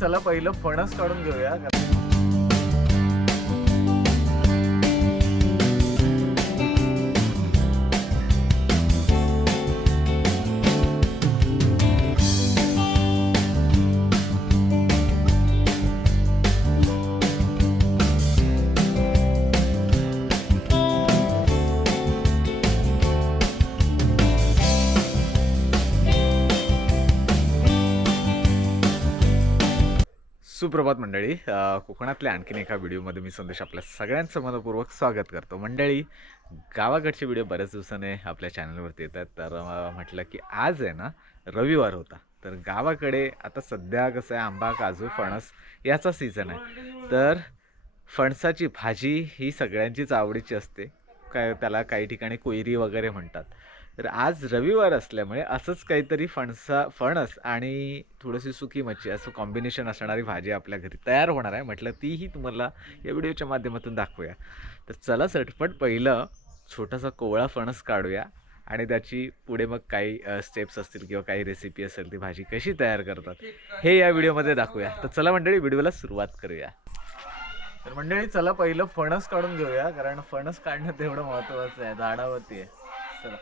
चला पहिलं फणस काढून घेऊया. सुप्रभात मंडळी. कोकणातल्या आणखीन एका व्हिडिओमध्ये मी संदेश आपल्या सगळ्यांचं मनपूर्वक स्वागत करतो. मंडळी गावाकडचे व्हिडिओ बऱ्याच दिवसाने आपल्या चॅनलवरती येतात. तर म्हटलं की आज आहे ना रविवार होता. तर गावाकडे आता सध्या कसं आहे आंबा काजू फणस याचा सीझन आहे. तर फणसाची भाजी ही सगळ्यांचीच आवडीची असते. काय त्याला काही ठिकाणी कोयरी वगैरे म्हणतात. तर आज रविवार असल्यामुळे असंच काहीतरी फणसा फणस आणि थोडीशी सुकी मच्छी असं कॉम्बिनेशन असणारी भाजी आपल्या घरी तयार होणार आहे. म्हटलं तीही तुम्हाला या व्हिडिओच्या माध्यमातून दाखवूया. तर चला सटपट पहिलं छोटासा कोवळा फणस काढूया आणि त्याची पुढे मग काही स्टेप्स असतील किंवा काही रेसिपी असेल ती भाजी कशी तयार करतात हे या व्हिडिओमध्ये दाखवूया. तर चला मंडळी व्हिडिओला सुरुवात करूया. तर मंडळी चला पहिलं फणस काढून घेऊया कारण फणस काढणं तेवढं महत्वाचं आहे झाडावरती आहे चला.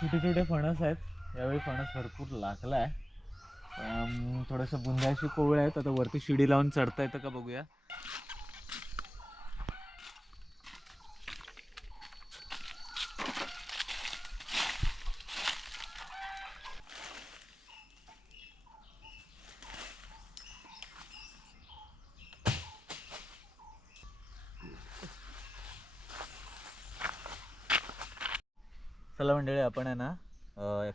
छोटे छोटे फणस आहेत. यावेळी फणस भरपूर लागला आहे थोडंसं बुंद्याशी कोवळ आहेत. आता वरती शिडी लावून चढता येतं का बघूया. चला मंडळी आपण आहे ना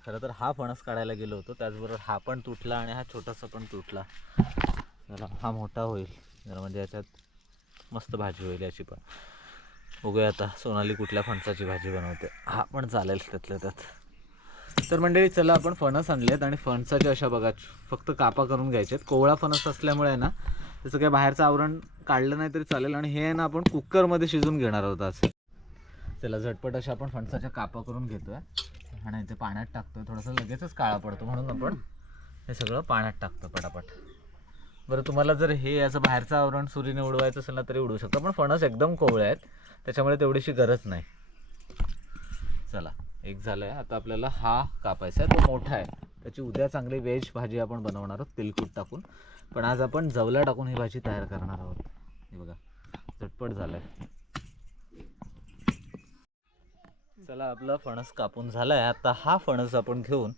खरं तर हा फणस काढायला गेलो होतो. त्याचबरोबर हा पण तुटला आणि हा छोटासा पण तुटला. जरा हा मोठा होईल. जरा म्हणजे याच्यात मस्त भाजी होईल याची पण. बघूया आता सोनाली कुठल्या फणसाची भाजी बनवते. हा पण चालेल त्यातल्या त्यात. तर मंडळी चला आपण फणस आणलेत आणि फणसाच्या अशा बघा फक्त कापा करून घ्यायचे कोवळा फणस असल्यामुळे आहे ना त्याचं काही बाहेरचं आवरण काढलं नाही तरी चालेल. आणि हे आहे ना आपण कुकरमध्ये शिजून घेणार आहोत आज. त्याला झटपट अशा आपण फणसाच्या कापा करून घेतोय. आणि ते पाण्यात टाकतोय. थोडंसं लगेचच काळा पडतो म्हणून आपण हे सगळं पाण्यात टाकतो पटापट. बरं तुम्हाला जर हे याचं बाहेरचं आवरण सुरीने उडवायचं असेल ना तरी उडवू शकतो. पण फणस एकदम कोवळे आहेत. त्याच्यामुळे तेवढीशी गरज नाही. चला एक झालं आहे आता आपल्याला हा कापायचा आहे. तो मोठा आहे. त्याची उद्या चांगली व्हेज भाजी आपण बनवणार आहोत. तेलकूट टाकून. पण आज आपण जवला टाकून ही भाजी तयार करणार आहोत. हे बघा झटपट झालं आहे चला आपला फणस कापून झालाय. आता हा फणस आपण घेऊन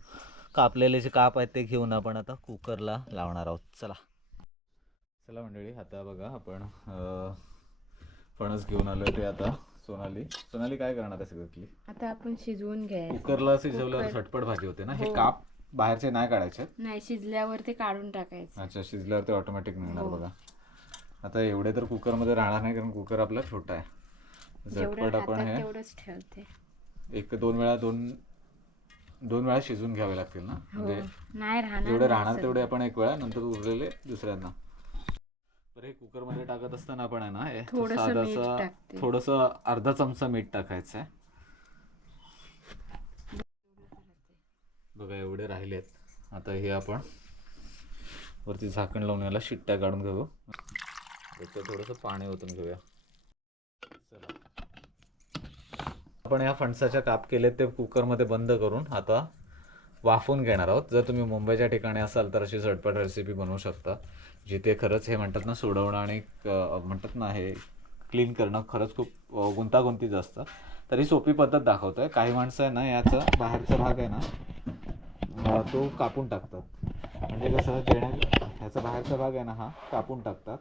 कापलेले जे काप आहेत ते घेऊन आपण आता कुकरला लावणार आहोत. चला. चला मंडळी आता बघा आपण फणस घेऊन आलोय ते आता सोनाली. सोनाली काय करणार आहे सगळं आता आपण शिजवून घ्यायचं. कुकरला शिजवल्यावर झटपट भाजी होते ना? हे हो. काप बाहेरचे नाही काढायचे? नाही शिजल्यावर ते काढून टाकायचं. अच्छा शिजल्यावर ते ऑटोमॅटिक निघणार हो. बघा. आता एवढे तर कुकरमध्ये राहणार नाही कारण कुकर आपला छोटा आहे. झटपट आपण हे ठेवते. एक दोन वेळा दोन दोन वेळा शिजून घ्यावे लागतील ना? हो. म्हणजे नाही राहणार जेवढे राहणार. तेवढे आपण एक वेळा नंतर उरलेले दुसऱ्यांना. तर हे कुकरमध्ये टाकत असताना आपण आहे ना हे साधासा. थोडस अर्धा चमचा मीठ टाकायचं आहे बघा एवढे राहिलेत. आता हे आपण वरती झाकण लावून याला शिट्ट्या काढून घेऊ. थोडंसं पाणी ओतून घेऊया. चला. आपण ह्या फणसाच्या काप केलेत ते कुकरमध्ये बंद करून आता वाफून घेणार आहोत. जर तुम्ही मुंबईच्या ठिकाणी असाल तर अशी झटपट रेसिपी बनवू शकता जिथे खरंच हे म्हणतात ना सोडवणं आणि म्हणतात ना हे क्लीन करणं खरंच खूप अ, गुंतागुंतीचं असतं. तरी सोपी पद्धत दाखवतोय. काही माणसं आहे ना याचा बाहेरचा भाग आहे ना तो कापून टाकतात. म्हणजे कसं जेणे ह्याचा बाहेरचा भाग आहे ना हा कापून टाकतात.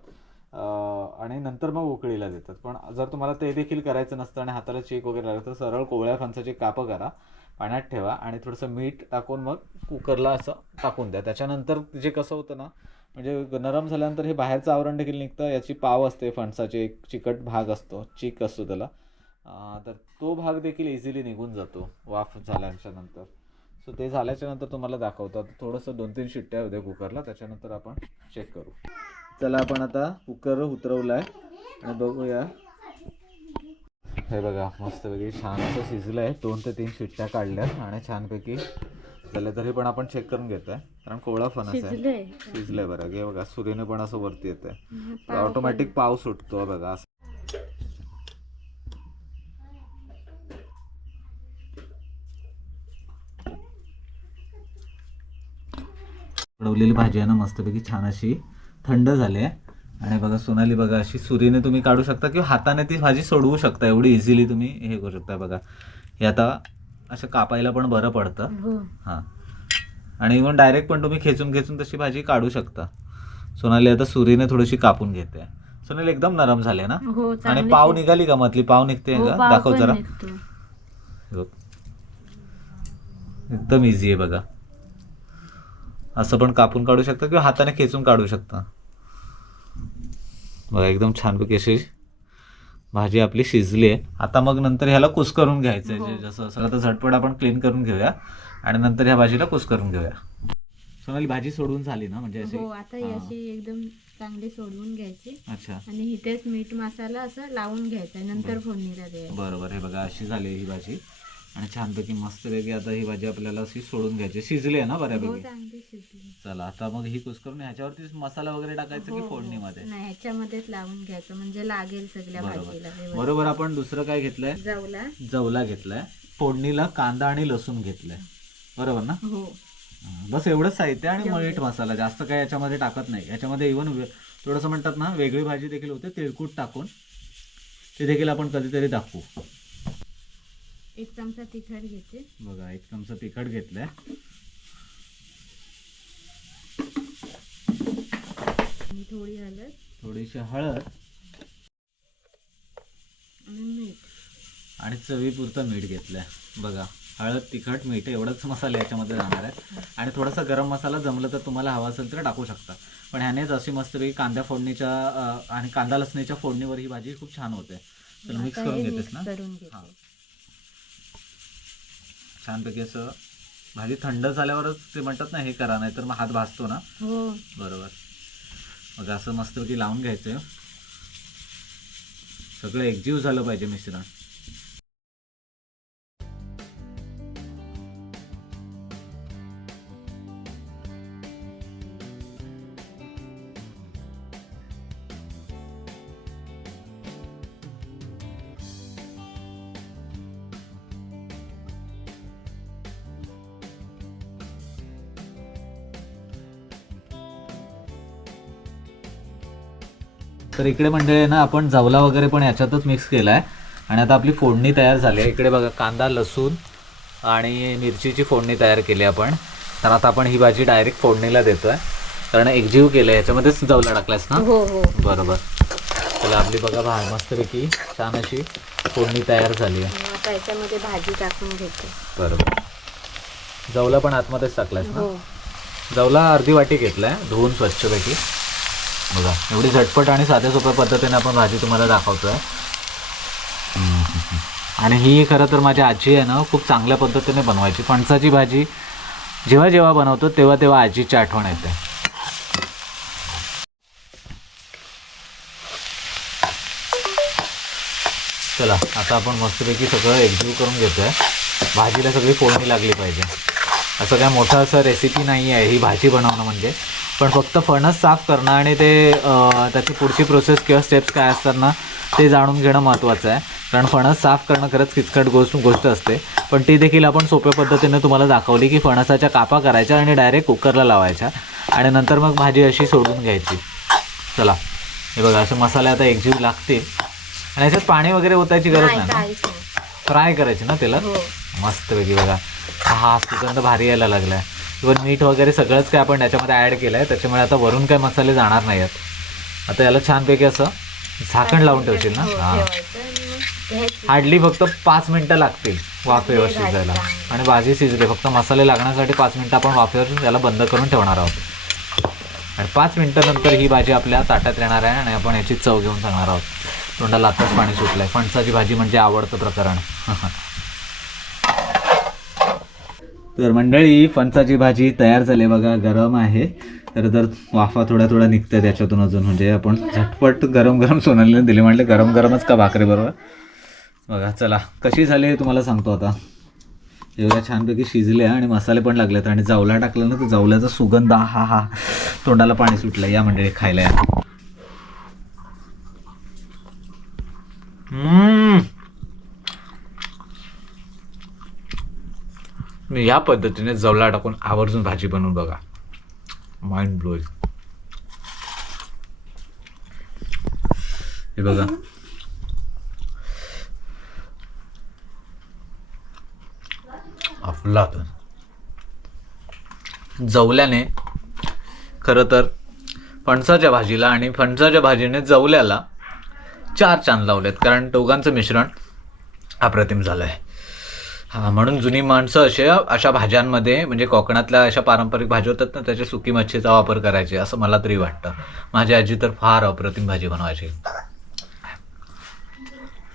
आणि नंतर मग उकळीला देतात. पण जर तुम्हाला ते देखील करायचं नसतं आणि हाताला चेक वगैरे लागलं तर सरळ कोवळ्या फणसाचे कापं करा पाण्यात ठेवा आणि थोडंसं मीठ टाकून मग कुकरला असं टाकून द्या. त्याच्यानंतर जे कसं होतं ना म्हणजे नरम झाल्यानंतर हे बाहेरचं आवरण देखील निघतं याची पाव असते फणसाचे एक चिकट भाग असतो चीक असतो त्याला. तर तो भाग देखील इझिली निघून जातो वाफ झाल्याच्यानंतर. सो ते झाल्याच्यानंतर तुम्हाला दाखवतात. थोडंसं दोन तीन शिट्ट्या होत्या कुकरला त्याच्यानंतर आपण चेक करू. चला आपण आता कुकर उतरवला आहे आणि बघूया. हे बघा मस्तपैकी छान असं शिजलं आहे दोन ते तीन शिट्ट्या काढल्या आणि छानपैकी झालं तरी पण आपण चेक करून घेतोय. कारण कोवळा फणस आहे. शिजले शिजलंय बरं. घे बघा सूर्याने पण असं वरती येत आहे ऑटोमॅटिक पाव सुटतो बघा. असं. उडवलेली भाजी आहे ना मस्तपैकी छान अशी. थंड झाली आहे. आणि बघा सोनाली बघा अशी सुरीने तुम्ही काढू शकता किंवा हाताने ती भाजी सोडवू शकता. एवढी इझिली तुम्ही हे करू शकता बघा. हे आता असं कापायला पण बरं पडतं. हो. हां. आणि इव्हन डायरेक्ट पण तुम्ही खेचून खेचून तशी भाजी काढू शकता. सोनाली आता सुरीने थोडीशी कापून घेते. सोनाली एकदम नरम झाले ना? हो आणि पाव निघाली का मधली? पाव निघते हो, का? दाखव जरा. एकदम इझी आहे बघा. असं पण कापून काढू शकता किंवा हाताने खेचून काढू शकता. बघा एकदम छानपैकी अशी भाजी आपली शिजली आहे. आता मग नंतर ह्याला कुस करून घ्यायचं आहे हो. जसं असं आता झटपट आपण क्लीन करून घेऊया आणि नंतर ह्या भाजीला कुस करून घेऊया. सोनाली भाजी सोडून झाली ना? म्हणजे अशी हो आता ही हां. अशी एकदम चांगली सोडवून घ्यायची. अच्छा. आणि इथेच मीठ मसाला असं लावून घ्यायचा. नंतर फोडणीला द्यायचं. बरोबर. हे बघा अशी झाली ही भाजी. आणि छानपैकी मस्तपैकी आता ही भाजी आपल्याला अशी सोडून घ्यायची. शिजली आहे ना हो बऱ्यापैकी चांगली शिजली. चला आता मग ही कुस करून ह्याच्यावरती मसाला वगैरे टाकायचा हो, की हो. फोडणीमध्ये? नाही ह्याच्यामध्येच लावून घ्यायचं म्हणजे लागेल सगळ्या भाजीला बरोबर व्यवस्थित. बरोबर आपण दुसरं काय घेतलंय? जाऊला जवला घेतलाय. फोडणीला कांदा आणि लसूण घेतलाय. बरोबर ना? हो. हा, बस एवढंच साहित्य आणि एवढंच. मीठ मसाला. जास्त काय याच्यामध्ये टाकत नाही. याच्यामध्ये इव्हन थोडंसं म्हणतात ना वेगळी भाजी देखील होते तिळकूट टाकून. ते देखील आपण कधीतरी दाखवू एक चमचा तिखट घेते. बघा एक चमचा तिखट घेतलाय. आणि थोडी हळद. थोडीशी हळद. आणि मीठ. आणि चवीपुरतं मीठ घेतलंय. बघा हळद तिखट मीठ एवढंच मसाले याच्यामध्ये जाणार आहे आणि थोडासा गरम मसाला जमलं तर तुम्हाला हवा असेल तर टाकू शकता. पण ह्यानेच अशी मस्तपैकी कांद्या फोडणीच्या आणि कांदा लसणीच्या फोडणीवर ही भाजी खूप छान होते. तर मिक्स करून घेतेस ना? हां. छानपैकी असं भाजी थंड झाल्यावरच ते म्हणतात ना हे करा नाही तर मग हात भाजतो ना. हो. बरोबर. मग असं मस्तपैकी लावून घ्यायचं. सगळं एकजीव झालं पाहिजे मिश्रण. तर इकडे म्हणजे ना आपण जवला वगैरे पण याच्यातच मिक्स केला आहे आणि आता आपली फोडणी तयार झाली आहे. इकडे बघा कांदा लसूण आणि मिरचीची फोडणी तयार केली आपण. तर आता आपण ही भाजी डायरेक्ट फोडणीला देतो आहे कारण एकजीव केलं आहे याच्यामध्येच जवला टाकलास ना? हो हो. बरोबर. चला आपली बघा भा मस्तपैकी छान अशी फोडणी तयार झाली आहे. आता याच्यामध्ये भाजी टाकून घेते. बरोबर. जवला पण आतमध्येच टाकलास ना? हो. जवला अर्धी वाटी घेतलाय धुवून स्वच्छपैकी बघा एवढी झटपट आणि साध्या सोप्या पद्धतीने आपण भाजी तुम्हाला दाखवतोय. आणि ही खरं तर माझी आजी आहे ना खूप चांगल्या पद्धतीने बनवायची. फणसाची भाजी जेव्हा जेव्हा बनवतो तेव्हा तेव्हा आजीची आठवण येते. चला आता आपण मस्तपैकी सगळं एकजीव करून घेतोय. भाजीला सगळी फोडणी लागली पाहिजे. असं काय मोठं असं रेसिपी नाही आहे ही भाजी बनवणं म्हणजे. पण फक्त फणस साफ करणं आणि ते त्याची पुढची प्रोसेस किंवा स्टेप्स काय असतात ना ते जाणून घेणं महत्त्वाचं आहे कारण फणस साफ करणं खरंच किचकट गोष्ट गोष्ट असते पण ती देखील आपण सोप्या पद्धतीने तुम्हाला दाखवली की फणसाच्या कापा करायच्या आणि डायरेक्ट कुकरला लावायच्या आणि नंतर मग भाजी अशी सोडून घ्यायची चला हे बघा असे मसाले आता एकजीव लागतील आणि याच्यात पाणी वगैरे ओतायची गरज नाही फ्राय करायची ना त्याला हो मस्त वेगळी बघा हा सुगंध भारी यायला लागलाय इव्हन मीठ वगैरे सगळंच काय आपण त्याच्यामध्ये ॲड केलं आहे त्याच्यामुळे आता वरून काय मसाले जाणार नाही आहेत आता याला छानपैकी असं झाकण लावून ठेवशील ना? हो, हां. हार्डली फक्त पाच मिनटं लागतील वाफेवर भाजी शिजायला. आणि भाजी शिजते फक्त मसाले लागण्यासाठी पाच मिनटं आपण वाफेवर याला बंद करून ठेवणार आहोत. आणि पाच मिनिटानंतर ही भाजी आपल्या ताटात येणार आहे आणि आपण याची चव घेऊन सांगणार आहोत. तोंडाला आताच पाणी सुटलंय. फणसाची भाजी म्हणजे आवडतं प्रकरण. तर मंडळी फणसाची भाजी तयार झाली बघा गरम आहे. तर तर वाफा थोड्या थोड्या निघतं त्याच्यातून अजून म्हणजे आपण झटपट गरम गरम सोनालीने दिले. म्हटले गरम गरमच का भाकरी बरोबर? बघा चला कशी झाली हे तुम्हाला सांगतो आता. एवढ्या छानपैकी शिजल्या आणि मसाले पण लागलेत. आणि जावला टाकलं ना तर जावल्याचा सुगंध हा हा तोंडाला पाणी सुटलं या मंडळी खायला या. हम्म. मी या पद्धतीने जवला टाकून आवर्जून भाजी बनवून बघा. माइंड ब्लोईंग हे बघा. अफलातून जवल्याने खरं तर फणसाच्या भाजीला आणि फणसाच्या भाजीने जवल्याला चार चांद लावलेत कारण दोघांचं मिश्रण अप्रतिम झालं आहे हा म्हणून जुनी माणसं असे अशा भाज्यांमध्ये म्हणजे कोकणातल्या अशा पारंपरिक भाज्या होतात ना त्याच्या सुकी मच्छीचा वापर करायचे असं मला तरी वाटतं. माझी आजी तर फार अप्रतिम भाजी बनवायची.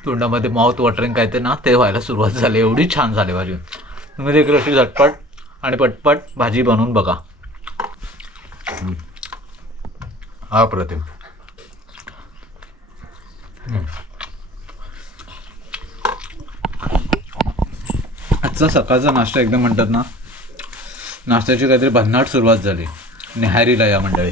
तोंडामध्ये माउथ वॉटरिंग काय ते ना ते व्हायला सुरुवात झाली. एवढी छान झाली भाजी. तुम्ही देखील अशी झटपट आणि पटपट भाजी बनवून बघा. अप्रतिम. आजचा सकाळचा नाश्ता एकदम म्हणतात ना नाश्त्याची काहीतरी भन्नाट सुरुवात झाली. निहारीला या मंडळी.